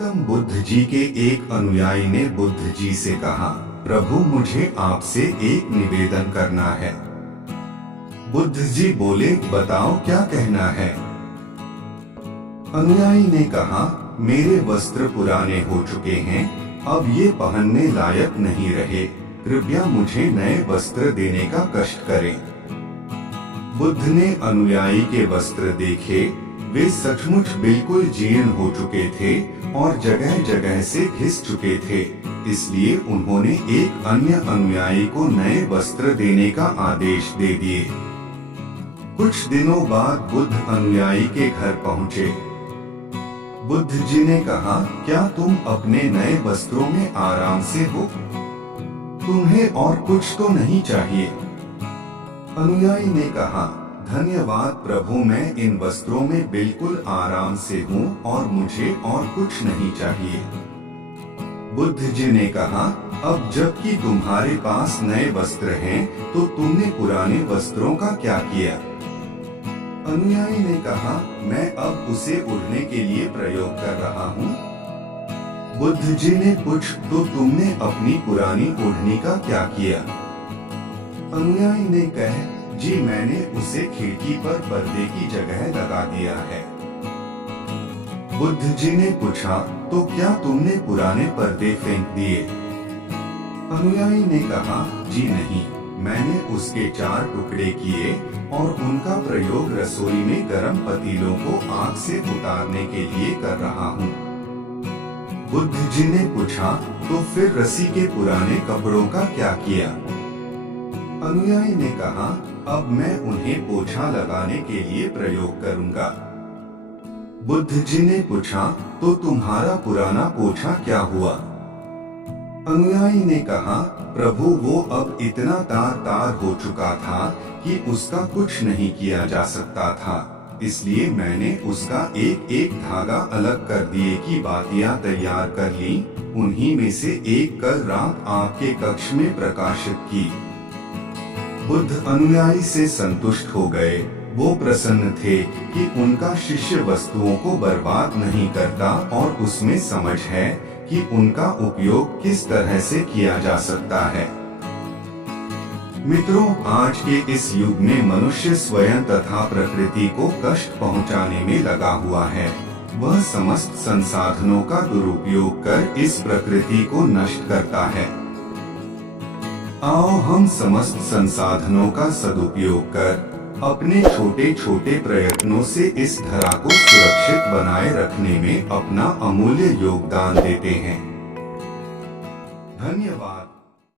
गौतम बुद्ध जी के एक अनुयायी ने बुद्ध जी से कहा, प्रभु मुझे आपसे एक निवेदन करना है। बुद्ध जी बोले, बताओ क्या कहना है। अनुयायी ने कहा, मेरे वस्त्र पुराने हो चुके हैं, अब ये पहनने लायक नहीं रहे, कृपया मुझे नए वस्त्र देने का कष्ट करें। बुद्ध ने अनुयायी के वस्त्र देखे, वे सचमुच बिल्कुल जीर्ण हो चुके थे और जगह जगह से घिस चुके थे, इसलिए उन्होंने एक अन्य अनुयायी को नए वस्त्र देने का आदेश दे दिए। कुछ दिनों बाद बुद्ध अनुयायी के घर पहुँचे। बुद्ध जी ने कहा, क्या तुम अपने नए वस्त्रों में आराम से हो? तुम्हें और कुछ तो नहीं चाहिए? अनुयायी ने कहा, धन्यवाद प्रभु, मैं इन वस्त्रों में बिल्कुल आराम से हूँ और मुझे और कुछ नहीं चाहिए। बुद्ध जी ने कहा, अब जबकि तुम्हारे पास नए वस्त्र हैं, तो तुमने पुराने वस्त्रों का क्या किया? अनुयायी ने कहा, मैं अब उसे उड़ने के लिए प्रयोग कर रहा हूँ। बुद्ध जी ने पूछा, तो तुमने अपनी पुरानी ओढ़नी का क्या किया? अनुयायी ने कहा, जी मैंने उसे खिड़की पर पर्दे की जगह लगा दिया है। बुद्ध जी ने पूछा, तो क्या तुमने पुराने पर्दे फेंक दिए? अनुयायी ने कहा, जी नहीं, मैंने उसके 4 टुकड़े किए और उनका प्रयोग रसोई में गर्म पतीलों को आग से उतारने के लिए कर रहा हूँ। बुद्ध जी ने पूछा, तो फिर रस्सी के पुराने कपड़ों का क्या किया? अनुयायी ने कहा, अब मैं उन्हें पोछा लगाने के लिए प्रयोग करूंगा। बुद्ध जी ने पूछा, तो तुम्हारा पुराना पोछा क्या हुआ? अनुयायी ने कहा, प्रभु वो अब इतना तार हो चुका था कि उसका कुछ नहीं किया जा सकता था, इसलिए मैंने उसका एक एक धागा अलग कर दिए की बातियां तैयार कर ली, उन्हीं में से एक कल रात आपके कक्ष में प्रकाशित की। बुद्ध अनुयायी से संतुष्ट हो गए। वो प्रसन्न थे कि उनका शिष्य वस्तुओं को बर्बाद नहीं करता और उसमें समझ है कि उनका उपयोग किस तरह से किया जा सकता है। मित्रों, आज के इस युग में मनुष्य स्वयं तथा प्रकृति को कष्ट पहुंचाने में लगा हुआ है। वह समस्त संसाधनों का दुरुपयोग कर इस प्रकृति को नष्ट करता है। आओ हम समस्त संसाधनों का सदुपयोग कर अपने छोटे छोटे प्रयत्नों से इस धरा को सुरक्षित बनाए रखने में अपना अमूल्य योगदान देते हैं। धन्यवाद।